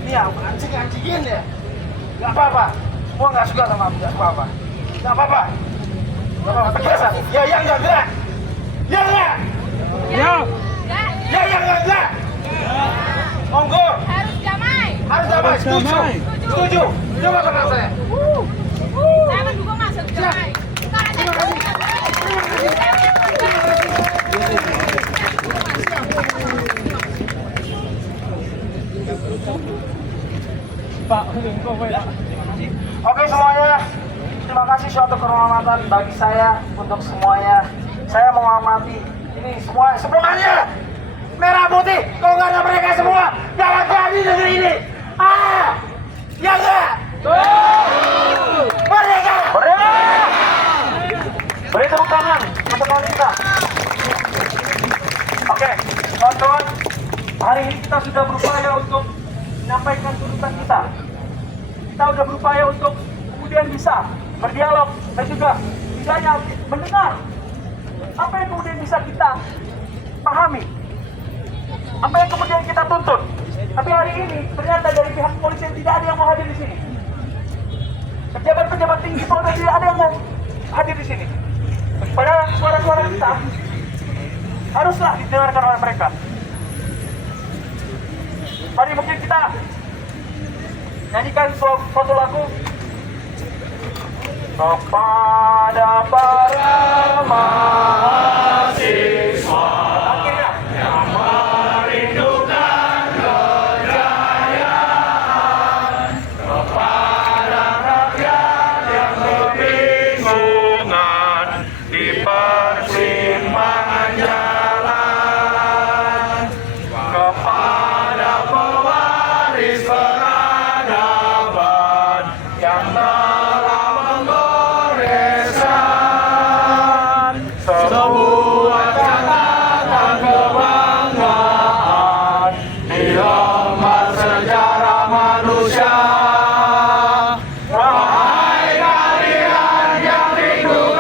Ini ya, anjing-anjingin ya. Gak apa-apa. Semua gak suka sama aku, gak apa-apa. Gak apa-apa. Gak apa-apa, tegasan. Ya, yang enggak. Ya, enggak. Ya, yang enggak. Monggo. Harus damai. Harus damai, setuju. Setuju. Coba kenal saya. Saya mendukung masuk damai. Terima kasih. Oke semuanya, terima kasih suatu kehormatan bagi saya untuk semuanya. Saya menghormati ini semua semuanya merah putih. Kalau nggak ada mereka semua, jangan jadi negeri ini. Ya nggak? Merdeka! Merdeka! Beri tepuk tangan untuk kita. Oke, kawan-kawan, hari ini kita sudah berupaya untuk menyampaikan tuntutan kita. Kita sudah berupaya untuk kemudian bisa berdialog dan juga misalnya mendengar apa yang kemudian bisa kita pahami, apa yang kemudian kita tuntut. Tapi hari ini ternyata dari pihak kepolisian tidak ada yang mau hadir di sini. Pejabat-pejabat tinggi Polda tidak ada yang mau hadir di sini. Padahal suara-suara kita haruslah didengarkan oleh mereka. Mari mungkin kita nyanyikan suatu lagu kepada para mahasiswa akhirnya yang merindukan kejayaan, kepada rakyat yang kebingungan di persimpangan jalan, kepada pewaris peradaban yang telah menggoreskan sebuah catatan kebanggaan di lembar sejarah manusia. Wahai kalian yang rindu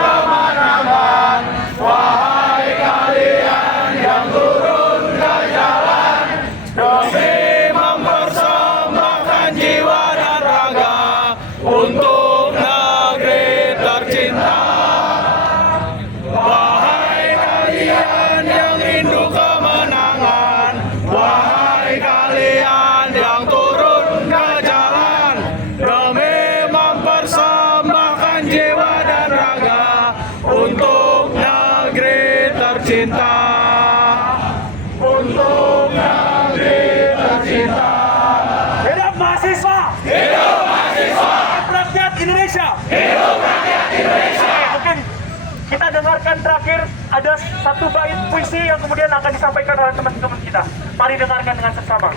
akan terakhir ada satu bait puisi yang kemudian akan disampaikan oleh teman-teman kita. Mari dengarkan dengan seksama.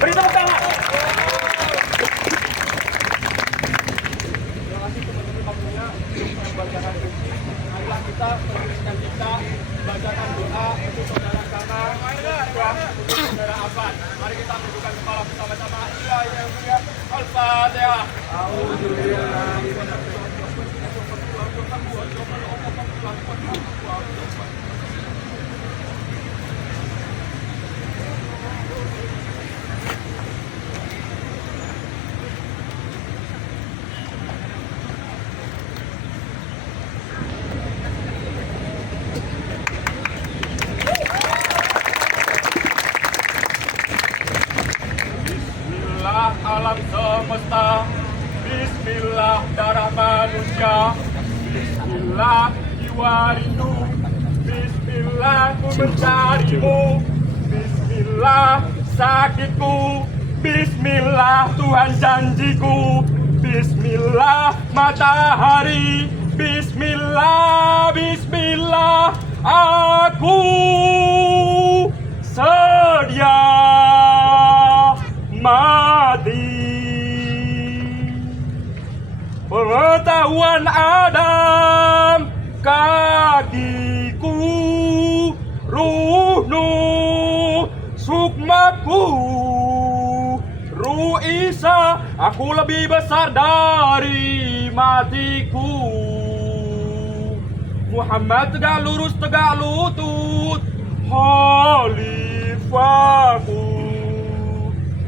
Beri tepuk tangan. Marilah kita meneruskan kita bacakan doa untuk saudara Kana dan saudara Aban. Mari kita tundukkan kepala bersama-sama. Ilahi yang mulia. Al-Fatihah. Bismillah alam semesta, Bismillah darah manusia, Bismillah jiwa rindu, Bismillah ku mencarimu, Bismillah sakitku, Bismillah Tuhan janjiku, Bismillah matahari, Bismillah, Bismillah aku sedia mati. Pengetahuan Adam kakiku, ruh Nuh sukmaku, ruh Isa aku lebih besar dari matiku. Muhammad tegak lurus tegak lutut, khalifahku.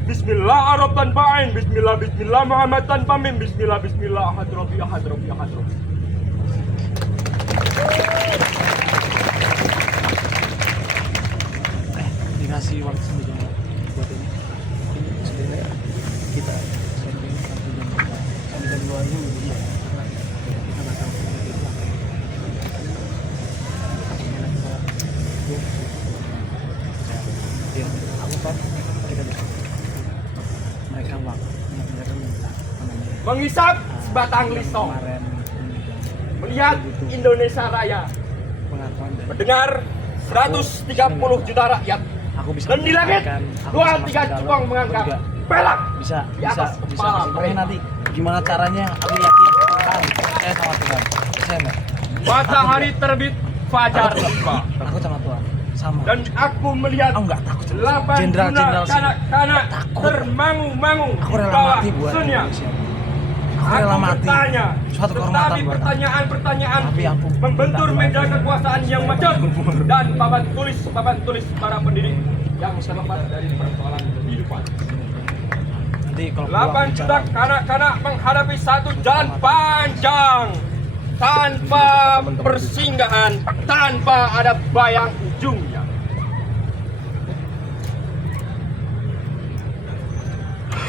Bismillah Arab tanpa ain, Bismillah Bismillah Muhammad tanpa mim, Bismillah Bismillah ahad Rabbi ahad Rabbi ahad Rabbi. Dikasih waktu sendiri buat ini sebenarnya kita sampai jam 2 ini ya kita nggak tahu ya aku kan kita mereka waktu mereka minta Menghisap sebatang listo, kemarin melihat Indonesia Raya, pengakuan dari mendengar 130 juta rakyat, aku bisa dan di langit menyampaikan, aku 2-3 sama saudara, cupang aku mengangkat juga pelak bisa di atas kepala pokoknya mereka. nanti gimana caranya aku yakin Tuhan percaya sama Tuhan saya enggak Matahari terbit, fajar tiba, takut sama Tuhan sama dan aku melihat aku nggak takut sama 8 jenderal-jenderal sini kanak-kanak Takut. termangu-mangu aku di rela bawah mati buat sunnya. Indonesia aku rela mati bertanya, suatu tetapi kehormatan buat aku pertanyaan-pertanyaan Tapi aku membentur minta meja doa. kekuasaan yang macet dan papan tulis para pendidik yang terlepas dari persoalan kehidupan. nanti kalau pulang 8 juta bicara kanak-kanak menghadapi satu jalan panjang tanpa persinggahan, tanpa ada bayang ujungnya.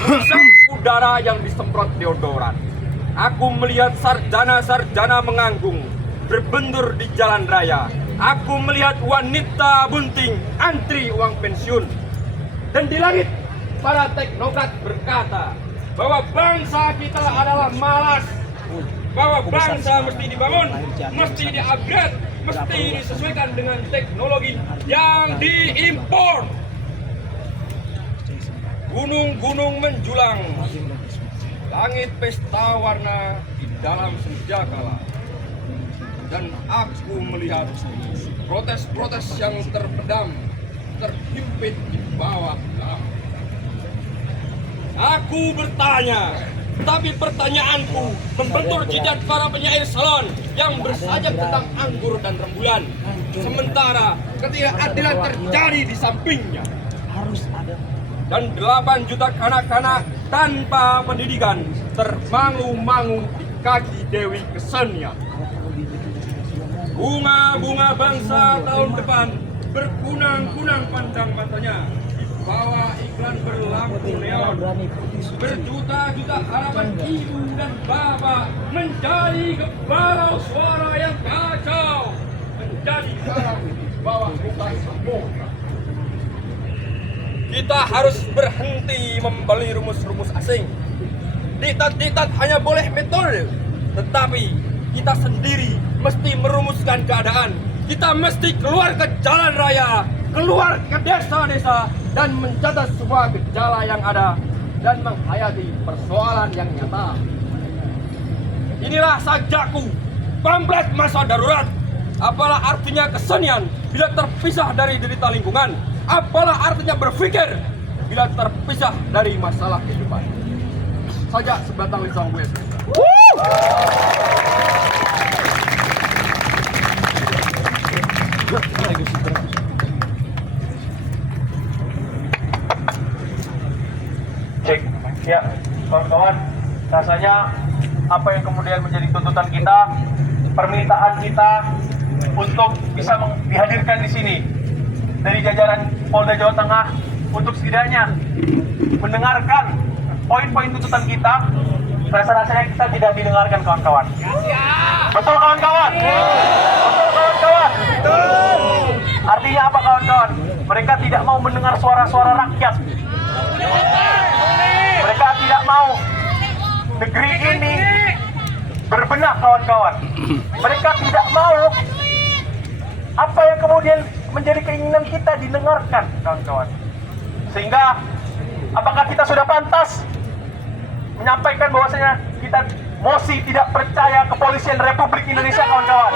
Hisap udara yang disemprot deodoran. Aku melihat sarjana-sarjana menganggung, berbentur di jalan raya. Aku melihat wanita bunting antri uang pensiun. Dan di langit, para teknokrat berkata bahwa bangsa kita adalah malas, bahwa bangsa mesti dibangun, mesti di-upgrade, mesti disesuaikan dengan teknologi yang diimpor. Gunung-gunung menjulang, langit pesta warna di dalam senja kala. Dan aku melihat protes-protes yang terpedam, terhimpit di bawah laut. Aku bertanya, tapi pertanyaanku membentur jidat para penyair salon yang bersajak tentang anggur dan rembulan. Sementara ketidakadilan terjadi di sampingnya. harus ada Dan 8 juta kanak-kanak tanpa pendidikan termangu-mangu di kaki Dewi Kesenia. Bunga-bunga bangsa tahun depan berkunang-kunang pandang matanya di bawah iklan berlampu neon. Berjuta-juta harapan ibu dan bapak menjadi kebalau suara yang kacau, menjadi garam di bawah bukan samudra. Kita harus berhenti membeli rumus-rumus asing. Diktat-diktat hanya boleh metode, tetapi kita sendiri mesti merumuskan keadaan. Kita mesti keluar ke jalan raya, keluar ke desa-desa, dan mencatat semua gejala yang ada dan menghayati persoalan yang nyata. Inilah sajakku, pamflet masa darurat. Apalah artinya kesenian bila terpisah dari derita lingkungan? Apalah artinya berpikir bila terpisah dari masalah kehidupan? Sajak sebatang lisan gue. Cek, ya kawan-kawan, rasanya apa yang kemudian menjadi tuntutan kita, permintaan kita untuk bisa dihadirkan di sini dari jajaran Polda Jawa Tengah untuk setidaknya mendengarkan poin-poin tuntutan kita. Rasa-rasanya kita tidak didengarkan, kawan-kawan. Betul, kawan-kawan? Betul, kawan-kawan? Artinya apa, kawan-kawan? Mereka tidak mau mendengar suara-suara rakyat. Mereka tidak mau negeri ini berbenah, kawan-kawan. Mereka tidak mau apa yang kemudian menjadi keinginan kita didengarkan, kawan-kawan. Sehingga apakah kita sudah pantas menyampaikan bahwasanya kita mosi tidak percaya kepolisian Republik Indonesia, kawan-kawan?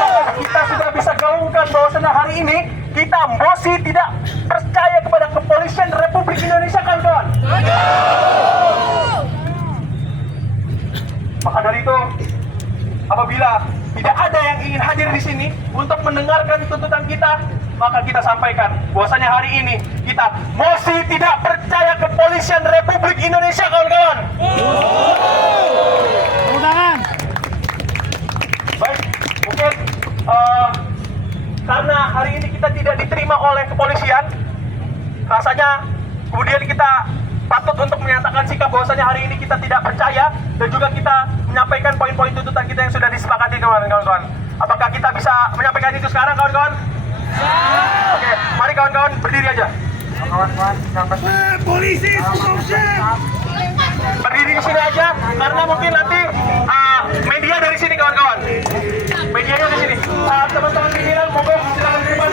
Apakah kita sudah bisa gaungkan bahwasanya hari ini kita mosi tidak percaya kepada kepolisian Republik Indonesia, kawan-kawan? Maka dari itu, apabila tidak ada yang ingin hadir di sini untuk mendengarkan tuntutan kita, maka kita sampaikan bahwasanya hari ini kita mosi tidak percaya kepolisian Republik Indonesia, kawan-kawan. Baik, mungkin karena hari ini kita tidak diterima oleh kepolisian, rasanya kemudian kita patut untuk menyatakan sikap bahwasanya hari ini kita tidak percaya, dan juga kita menyampaikan poin-poin tuntutan kita yang sudah disepakati, kawan-kawan. Apakah kita bisa menyampaikan itu sekarang, kawan-kawan? Oke, mari kawan-kawan berdiri aja. Kawan-kawan, polisi, berdiri di sini aja, karena mungkin nanti media dari sini, kawan-kawan. Medianya di sini. Teman-teman pimpinan, mohon silakan di depan.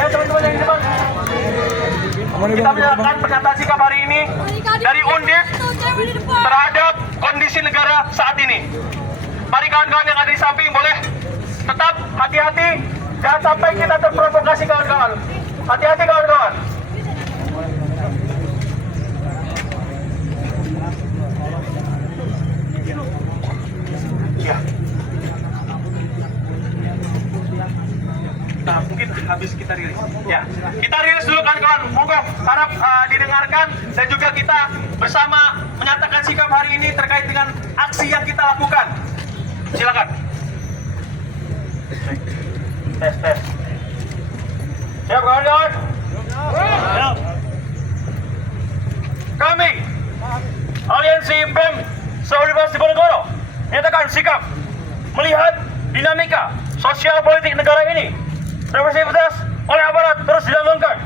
Ayo teman-teman yang di depan. Kita menyatakan pernyataan sikap hari ini dari Undip terhadap kondisi negara saat ini. Mari kawan-kawan yang ada di samping boleh tetap hati-hati, jangan sampai kita terprovokasi, kawan-kawan. Hati-hati, kawan-kawan. Ya. Nah, mungkin habis kita rilis. Ya, kita rilis dulu, kawan-kawan. Monggo, harap didengarkan, dan juga kita bersama menyatakan sikap hari ini terkait dengan aksi yang kita lakukan. Silakan. Tes. Siap, kawan-kawan? Siap. Kami, Aliansi BEM Solidaritas Diponegoro, menyatakan sikap melihat dinamika sosial politik negara ini. Represivitas oleh aparat terus dilanggengkan.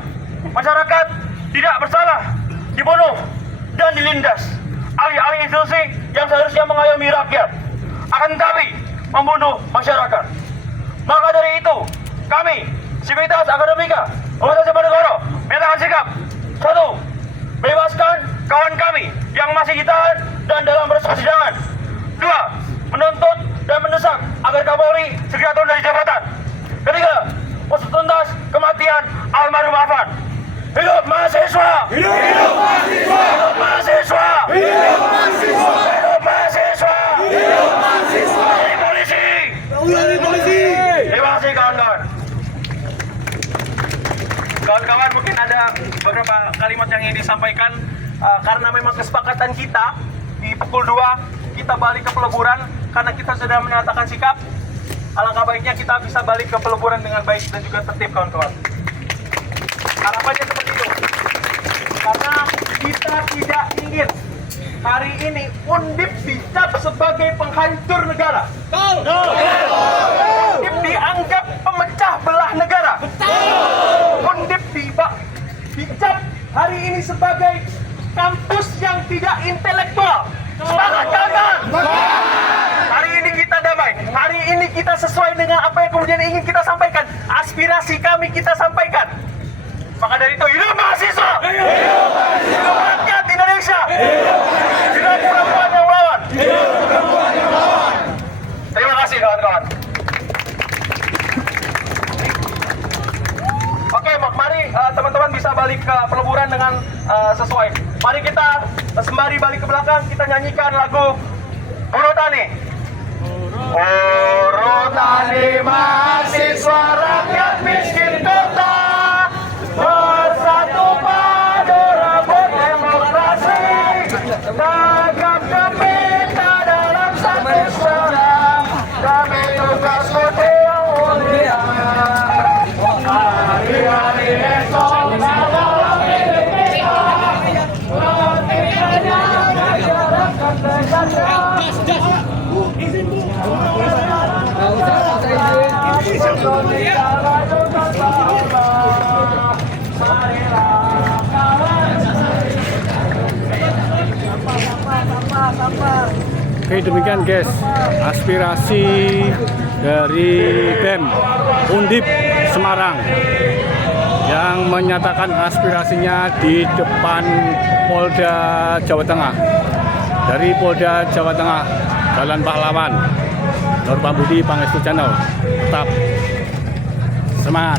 Masyarakat tidak bersalah dibunuh dan dilindas. Alih-alih institusi yang seharusnya mengayomi rakyat akan tetapi membunuh masyarakat. Maka dari itu, kami, Sivitas Akademika Universitas Diponegoro, menyatakan sikap: 1. Bebaskan kawan kami yang masih ditahan dan dalam proses persidangan. 2. Menuntut dan mendesak agar Kapolri segera turun dari jabatan. 3. Usut tuntas kematian almarhum Afan. Hidup mahasiswa! Hidup mahasiswa! Hidup mahasiswa! Hidup mahasiswa! Hidup mahasiswa! Hidup mahasiswa! Dari polisi! Dari polisi! Terima kasih, kawan-kawan. Kawan-kawan, mungkin ada beberapa kalimat yang ingin disampaikan. Karena memang kesepakatan kita di pukul 2 kita balik ke peleburan, karena kita sudah menyatakan sikap. Alangkah baiknya kita bisa balik ke peleburan dengan baik dan juga tertib, kawan-kawan. Harapannya seperti itu. Karena kita tidak ingin hari ini Undip dicap sebagai penghancur negara. Undip dianggap pemecah belah negara. Undip dicap hari ini sebagai kampus yang tidak intelektual. Semangat, kawan-kawan! Hari sesuai dengan apa yang kemudian ingin kita sampaikan, aspirasi kami kita sampaikan. Maka dari itu, hidup mahasiswa! Hidup rakyat Indonesia! Hidup perempuan yang melawan! Terima kasih kawan-kawan. Oke, mari teman-teman bisa balik ke peleburan dengan sesuai. Mari kita sembari balik ke belakang, kita nyanyikan lagu Buruh Tani. Buruh Tani mahasiswa rakyat miskin kota, bersatu padu rebut demokrasi, tegap gempita dalam satu serang, kami tugas putih yang mulia. Hari-hari esok malam Indonesia, bertiga masyarakat bekerja. Oke, demikian guys aspirasi dari BEM Undip Semarang yang menyatakan aspirasinya di depan Polda Jawa Tengah. Dari Polda Jawa Tengah, Jalan Pahlawan, Nur Pambudi Pangestu Channel. Tetap semangat.